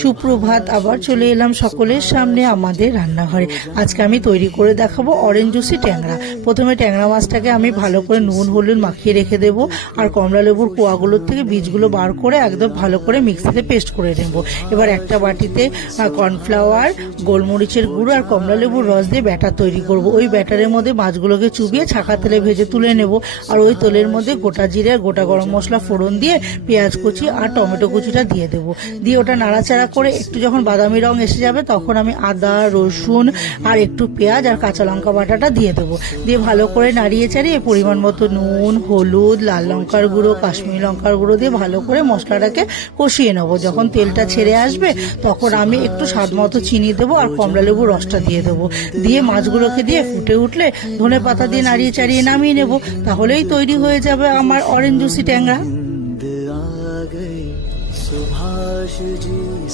সুপ্রভাত, আবার চলে এলাম সকলের সামনে আমাদের রান্নাঘরে। আজকে আমি তৈরি করে দেখাবো অরেঞ্জ জুসি ট্যাংরা। প্রথমে ট্যাংরা মাছটাকে আমি ভালো করে নুন, হলুদ মাখিয়ে রেখে দেবো, আর কমলা লেবুর কোয়াগুলোর থেকে বীজগুলো বার করে একদম ভালো করে মিক্সিতে পেস্ট করে নেব। এবার একটা বাটিতে কর্নফ্লাওয়ার গোলমরিচের গুঁড়ো আর কমলা লেবুর রস দিয়ে ব্যাটার তৈরি করব। ওই ব্যাটারের মধ্যে মাছগুলোকে চুবিয়ে ছাকা তেলে ভেজে তুলে নেব, আর ওই তেলের মধ্যে গোটা জিরে গোটা গরম মশলা ফোড়ন দিয়ে পেঁয়াজ কুচি আর টমেটো কুচিটা দিয়ে দেবো। দিয়ে ওটা নাড়াচাড়া করে একটু যখন বাদামি রং এসে যাবে তখন আমি আদা রসুন আর একটু পেঁয়াজ আর কাঁচা লঙ্কা বাটাটা দিয়ে দেবো। দিয়ে ভালো করে নাড়িয়ে চাড়িয়ে পরিমাণ মতো নুন হলুদ লাল লঙ্কার গুঁড়ো কাশ্মীরি লঙ্কার গুঁড়ো দিয়ে ভালো করে মশলাটাকে কষিয়ে নেব। যখন তেলটা ছেড়ে আসবে তখন আমি একটু স্বাদ মতো চিনি দেবো আর কমলালেবুর রসটা দিয়ে দেবো। দিয়ে মাছগুলোকে দিয়ে ফুটে উঠলে ধনে পাতা দিয়ে নাড়িয়ে চাড়িয়ে নামিয়ে নেব। তাহলেই তৈরি হয়ে যাবে আমার অরেঞ্জ জুসি ট্যাংরা। गई सुभाष जी